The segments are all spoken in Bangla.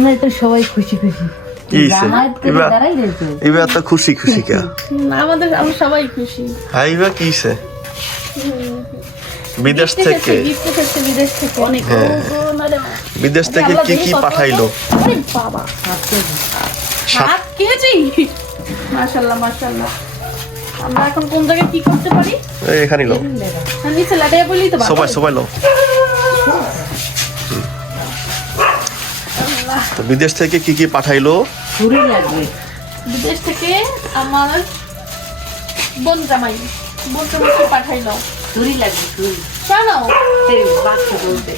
আমরা তো সবাই খুশি খুশি। এবার তো খুশি খুশি কে? আমরা সবাই খুশি। হ্যাঁ এবার কিসে? বিদেশ থেকে। অনেক বিদেশ থেকে কি কি পাঠাইলো? বাবা 7 কেজি। মাশাআল্লাহ মাশাআল্লাহ। আমরা এখন কোন জায়গায় কি করতে পারি? এখানে লো। আমি ছেলেটা বলি তো বাবা। সবাই লো। তো বিদেশ থেকে কি কি পাঠাইলো? ছুরি লাগবে। বিদেশ থেকে আমার বোন জামাই পাঠাইলো। ছুরি লাগবে ছুরি। কেন? এই বাচ্চা বলতে।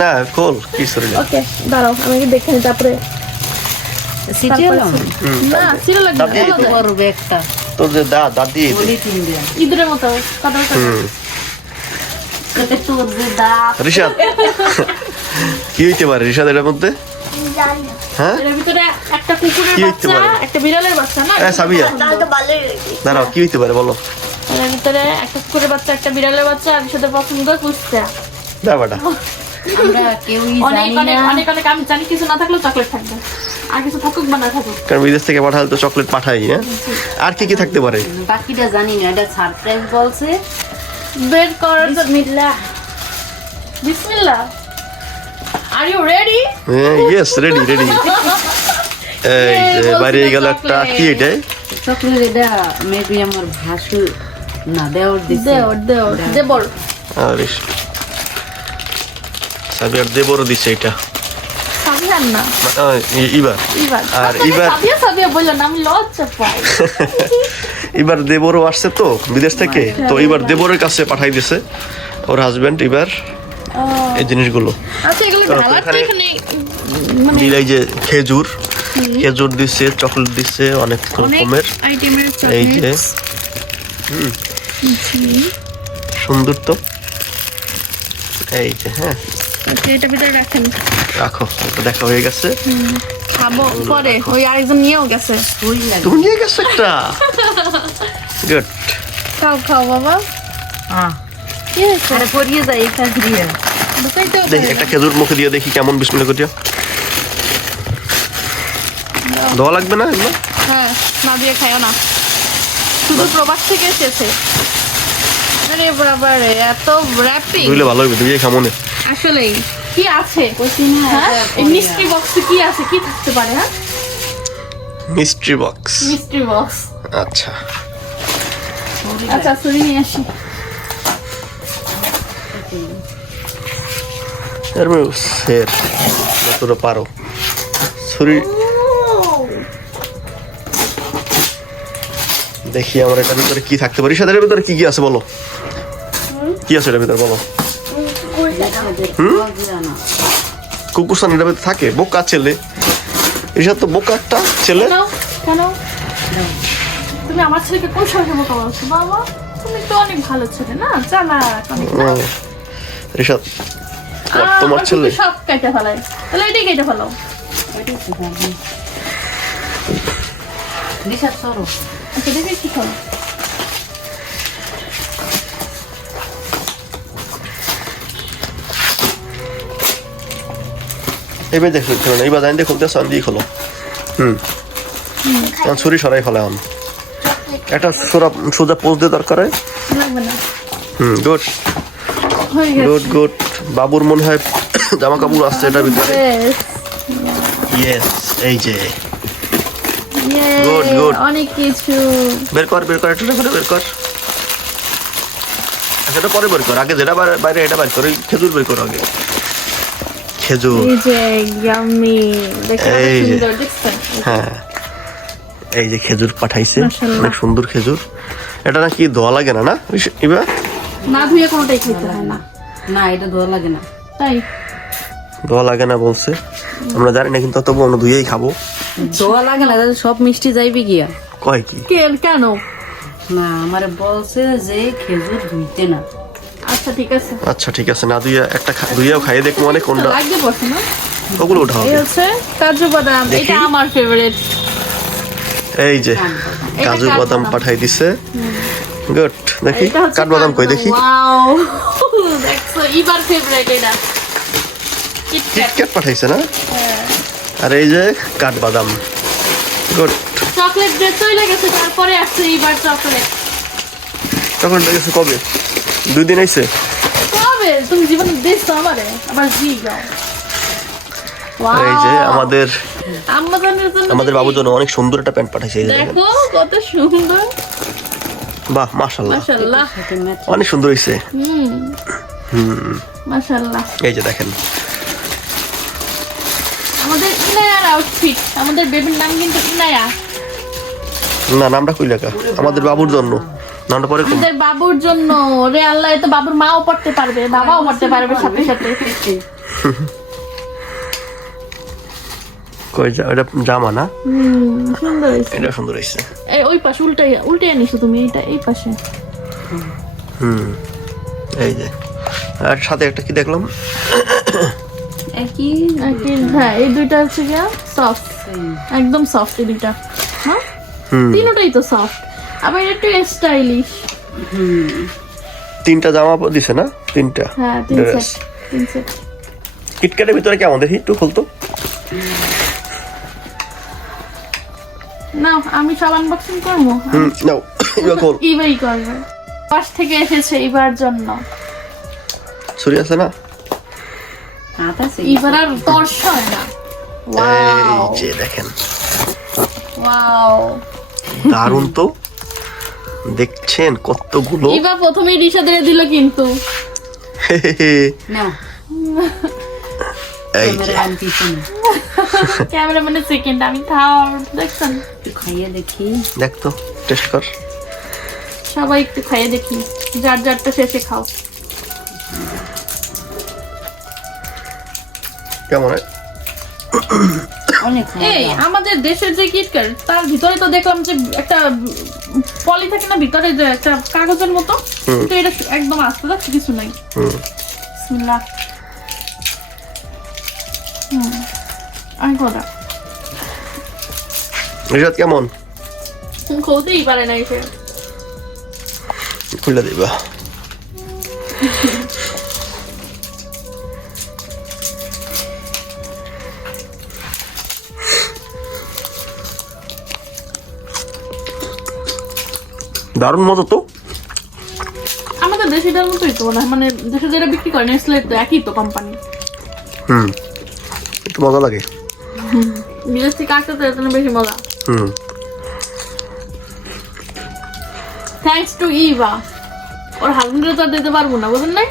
না কল কি সরি না। ওকে দাঁড়াও আমি দেখে নিই তারপরে। সিটিয়ালাম। না ছিল লাগবে দাদি, না। তো বড় ব্যাগটা। তো যে দাদি বলি তিন দিন। ঈদের মতো কথা কত তোর যে দাঁত। রিশাদ কি হইতে পারে রিশাদ এর মধ্যে? হ্যাঁ এর ভিতরে একটা কুকুরের কি হইতে বাচ্চা, পারে? একটা বিড়ালের বাচ্চা না? সাবিয়া দাঁড়াও কি হইতে পারে বলো? এর ভিতরে একটা কুকুরের বাচ্চা, একটা বিড়ালের বাচ্চা, আর সাথে পছন্দ কুস্তা। দা বাটা আমরা কেউই অনেক জানি অনেক না। অনেক অনেক আমি জানি কিছু না থাকলেও চকলেট থাকবে। আর কিছু থাকুক বা না থাকুক। কারণ বিদেশ থেকে পাঠালে তো চকলেট পাঠাই। হ্যাঁ আর কি কি থাকতে পারে? বাকিটা জানি না, এটা সারপ্রাইজ বলছে। বের করার জন্য বিসমিল্লাহ। বিসমিল্লাহ। Are you ready? Yes ready ready. এই যে বাইরে গেল একটা কি এটা? চকলেট এটা মেবি আমার ভাসুর না দেওর দিছে। দেবর। আরে সাবিয়ার দেবর দিছে এটা। সাবিয়ার না। এবার আর এবার সাবিয়া বললেন আমি লজ্জা পাই। এবার দেবরও আসছে তো বিদেশ থেকে, তো এবার দেবরের কাছে পাঠাই দিছে ওর হাজবেন্ড এবার এই জিনিসগুলো। আচ্ছা এগুলো তো ঢালার তো এখানে মানে এই যে খেজুর দিচ্ছে, চকলেট দিচ্ছে অনেক রকমের। আইটেমের এই যে সুন্দর তো এই যে। হ্যাঁ এটা ভিতরে রাখেন। রাখো এটা দেখা হয়ে গেছে। খাবো পরে, ওই আরেকজন নিয়েও গেছে। ছুরি লাগবে। তুমি নিয়ে গেছো একটা। গুড। খাও খাও বাবা। কি হয়েছে? আরে পরিয়ে যায় এটা দিয়ে। বুঝাইতে হবে। দেখি একটা খেজুর মুখে দিয়ে দেখি কেমন বিসমিল্লাহ করিয়া। দেওয়া লাগবে না এগুলো? হ্যাঁ না দিয়ে খাইও না, শুধু প্রবাস থেকে এসেছে। আরে বাবার এত র্যাপিং। বুঝলে ভালো হবে, দিয়ে খামো না। আসলেই কি আছে? হ্যাঁ এই মিস্ট্রি বক্সে কি আছে, কি থাকতে পারে? হ্যাঁ মিস্ট্রি বক্স। Mystery box. আচ্ছা আচ্ছা ছুরি নিয়ে আসি। এর মে সের যতটা পারো ছুরি। দেখি আমার এটার ভিতরে কি থাকতে পারে। সাদের ভিতরে কি কি আছে বলো? কি আছে এটার ভিতরে বলো? কুকুরসান এটার ভিতরে থাকে? বোকা ছেলে, এসব তো বোকা একটা ছেলে। কেন তুমি আমার ছেলেকে কোন সাহসে বোকা বলছো? বাবা তুমি তো অনেক ভালো ছেলে না, চালাক অনেক না? ঋষাদ তোমার ছেলে সব কেটে ফেলায়, তাহলে এটাই কেটে ফেলো। দিশার সরো। আচ্ছা দেখে কি করো। এইবার দেখো এইবার জানি দেখো দিয়ে খোলো। ছুরি সরাই ফেলে এখন একটা সোজা পোজ দিয়ে দরকার হয়। লাগবে না। গুড হয়ে গেছে। Good good. বাবুর মনে হয় জামা কাপড় আসছে এটার ভিতরে। Yes. ইয়েস এই যে Yay, Good, good. অনেক কিছু। বের কর একটু বের কর। আচ্ছা এটা পরে বের কর, আগে যেটা বাইরে এটা বের কর। খেজুর বের কর আগে। খেজুর এই যে ইয়াম্মি, দেখো কত এই যে। সুন্দর দেখছেন? হ্যাঁ এই যে খেজুর পাঠাইছে, মাশাআল্লাহ। অনেক সুন্দর খেজুর। এটা নাকি ধোয়া লাগে না না এবার? না ধুয়ে কোনোটাই খেতে হয় না। না এটা ধোয়া লাগে না। তাই ধোয়া লাগে না বলছে, আমরা জানি না, কিন্তু তবু আমরা ধুয়েই খাবো। ধোয়া লাগে না, তাহলে সব মিষ্টি যাইবে গিয়া। কয় কি? কেন? না আমারে বলছে যে খেজুর ধুইতে না। আচ্ছা ঠিক আছে। আচ্ছা ঠিক আছে, না ধুইয়া একটা ধুইয়াও খাইয়ে দেখবো মানে কোনটা। লাগবে বসে না? ওগুলো উঠাও এই হচ্ছে কাজু বাদাম, দেখি। এটা আমার ফেভারিট। এই যে এটা কাজু বাদাম কাঠবাদাম। পাঠাই দিছে। গুড। দেখি এটা হচ্ছে কাঠবাদাম কই দেখি। ওয়াও দেখছো এবার ফেভারিট এটা। কিটক্যাট। কিটক্যাট পাঠাইছে না? আর এই যে কাঠবাদাম। গুড। চকলেট ডেট চলে গেছে, তারপরে আসছে এইবার চকলেট। চকলেট লেগেছে কবে? 2 দিন হয়েছে। কবে তুমি জীবনে দেখছো আমারে? আবার জি গাও। আর এই যে আমাদের আমাদের বাবুর জন্য অনেক সুন্দর একটা প্যান্ট পাঠাইছে, এই যে দেখেন। দেখো কত সুন্দর, বাহ মাশাআল্লাহ, মাশাআল্লাহ, সাথে ম্যাচ অনেক সুন্দর হয়েছে। মাশাআল্লাহ। এই যে দেখেন আমাদের ইনায়ার আউটফিট, আমাদের বেবির নাম কিন্তু ইনায়া। না, নামটা কই লেখা? আমাদের বাবুর জন্য নামটা পরে কম। আমাদের বাবুর জন্য। ওরে আল্লাহ, এ তো বাবুর মাও পড়তে পারবে, বাবাও পড়তে পারবে সাথে সাথে। কই এটা জামা না? সুন্দর হয়েছে। এটা সুন্দর হয়েছে। এই ওই পাশে উল্টে আনিছো তুমি, এটা এই পাশে। এই যে আর সাথে একটা কি দেখলাম, একই হ্যাঁ, এই দুইটা হচ্ছে গিয়া সফট, একদম সফট এই দুইটা। হ্যাঁ, তিনটাই তো সফট, আবার একটু স্টাইলিশ। 3টা জামা দিছে না? 3টা। হ্যাঁ, তিন সেট। কিটক্যাটের ভিতরে কেমন দেখি একটু খুলতো। না, আমি সব আনবক্সিং করবো। নাও ইয়া কল। ইবাই করবে, পাশ থেকে এসেছে এবার জন্য। ছুরি আছে না? হাত আছে এবার আর তর্স হয় না। এই ওয়াও, যে দেখেন, ওয়াও। দারুণ তো। দেখছেন কতগুলো। এবার প্রথমেই রিশা দিয়ে দিল কিন্তু। নাও এই যে ক্যামেরা আন পিছনে ক্যামেরা মানে সেকেন্ড, আমি খাওয়ার দেখছেন। একটু খাইয়ে দেখি। দেখ তো, টেস্ট কর। সবাই একটু খাইয়ে দেখি, যার যারটা শেষে খাও। কেমন হয়? অনেক এই আমাদের দেশের যে কিটক্যাট, তার ভিতরে তো দেখলাম যে একটা পলি থাকে না ভিতরে, যে একটা কাগজের মতো, কিন্তু এটা একদম আস্তে যাচ্ছে, কিছু নাই। বিসমিল্লাহ। আমি কথা রিশাদ কেমন? খুলতেই পারে না এসে। খুলে দিবা। দারুণ মজা তো। আমাদের দেশিটার মতোই তো না, মানে দেশে যেটা বিক্রি করে নেসলে তো একই তো কোম্পানি। একটু মজা লাগে। বিদেশ থেকে আসতে তো এত বেশি মজা। Thanks to Eva. ওর হাজবেন্ডের তো আর দিতে পারবো না, বুঝলেন নাই?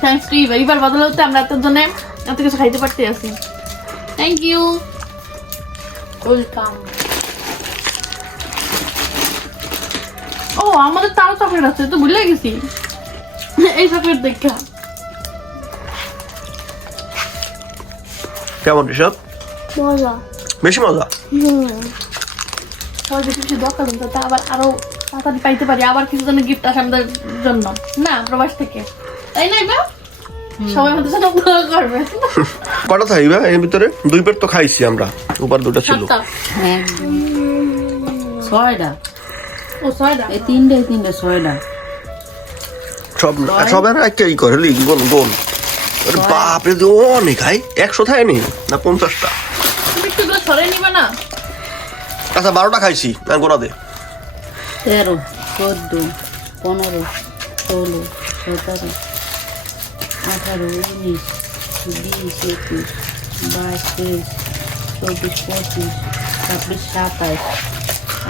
Thanks to Eva. এবার বদলে হতে আমরা এত জন্য এত কিছু খাইতে পারতে আছি। Thank you, welcome. ও আমাদের তারও চকলেট আছে, তো ভুলে গেছি। এই চকলেট দেখা কেমন রিশাদ? মজা। বেশি মজা। সবাই বেশি বেশি দরকার, তা আবার আরো তাড়াতাড়ি পাইতে পারি, আবার কিছু জনের গিফট আসে আমাদের জন্য না, প্রবাস থেকে, তাই না? এবার সবাই আমাদের সাথে উপভোগ করবে। কটা থাকবে এর ভিতরে? 2 পেট তো খাইছি আমরা, উপর 2টা ছিল। 7টা। হ্যাঁ 6টা। ও 6টা। এই তিনটে 6টা। সবের একটা ই করে গোল গোল। আরে বাপ রে, অনেক খাই। 100 থাকেনি না 50টা? তুমি একটু এগুলো সরাই নিবে না? আচ্ছা 12টা খাইছি না, গোনা দে। 13, 14, 15, 16, 17, 18, 19, 20, 21, 22, 23, 24, 25, 26, 27,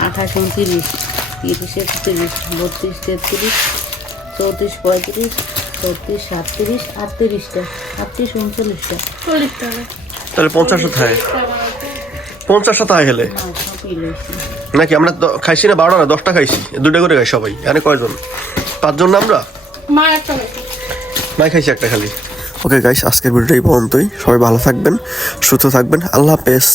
28, 29, 30, 31, 32, 33, 34, 35, 36, 37, 38টা, 38, 39টা। 40টা। তাহলে 50টা থাকে। 50টা থাকে হেলে না সবই লইছি। নাকি? আমরা খাইছি না 12টা না 10টা খাইছি, 2টা করে খাই সবাই। এখানে কয়জন? 5 জন না আমরা? মা একটা খাইছে। মাই খাইছি একটা খালি। ওকে গাইস, আজকের ভিডিওটা এই পর্যন্তই। সবাই ভালো থাকবেন, সুস্থ থাকবেন। আল্লাহ হাফেজ।